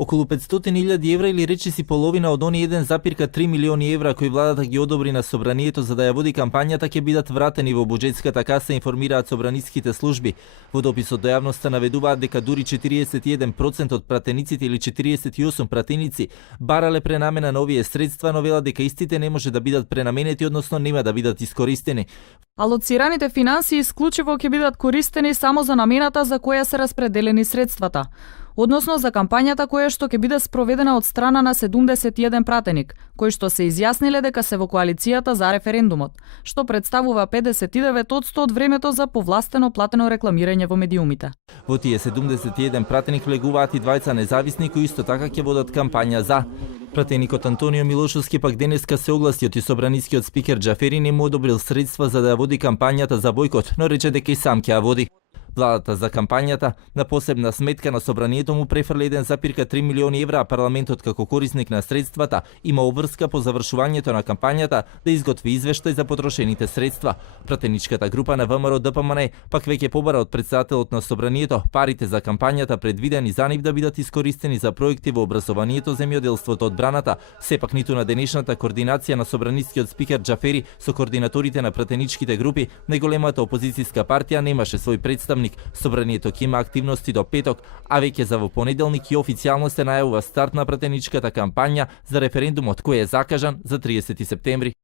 Околу 500.000 евра или речиси половина од оние 1,3 милиони евра кои владата ги одобри на собранието за да ја води кампањата ќе бидат вратени во буџетската каса, информираат собраниските служби. Во дописот до јавноста наведуваат дека дури 41% од пратениците или 48 пратеници барале пренамена на овие средства, но велат дека истите не може да бидат пренаменети, односно нема да бидат искористени. Алоцираните финансии исклучиво ќе бидат користени само за намената за која се распределени средствата, односно за кампањата која што ќе биде спроведена од страна на 71 пратеник, кои што се изјасниле дека се во коалицијата за референдумот, што представува 59% од времето за повластено платено рекламирање во медиумите. Во тие 71 пратеник влегуваат и двајца независни кои исто така ќе водат кампања за. Пратеникот Антонио Милошовски пак денеска се огласи од собранискиот спикер Џафери не му одобрил средства за да ја води кампањата за бојкот, но рече дека и сам ќе ја води. Владата за кампањата на посебна сметка на собранието му префрли 1,3 милиони евра, а парламентот како корисник на средствата има обврска по завршувањето на кампањата да изготви извештај за потрошените средства. Пратеничката група на ВМРО ДПМН пак веќе побара од претседателот на собранието парите за кампањата предвидени за нив да бидат искористени за проекти во образованието, земјоделството, одбраната. Сепак ниту на денешната координација на собранискиот спикер Џафери со координаторите на пратеничките групи, најголемата опозицијска партија немаше свој представник. Собранието ќе има активности до петок, а веќе за во понеделник и официјално се најавува старт на пратеничката кампања за референдумот кој е закажан за 30 септември.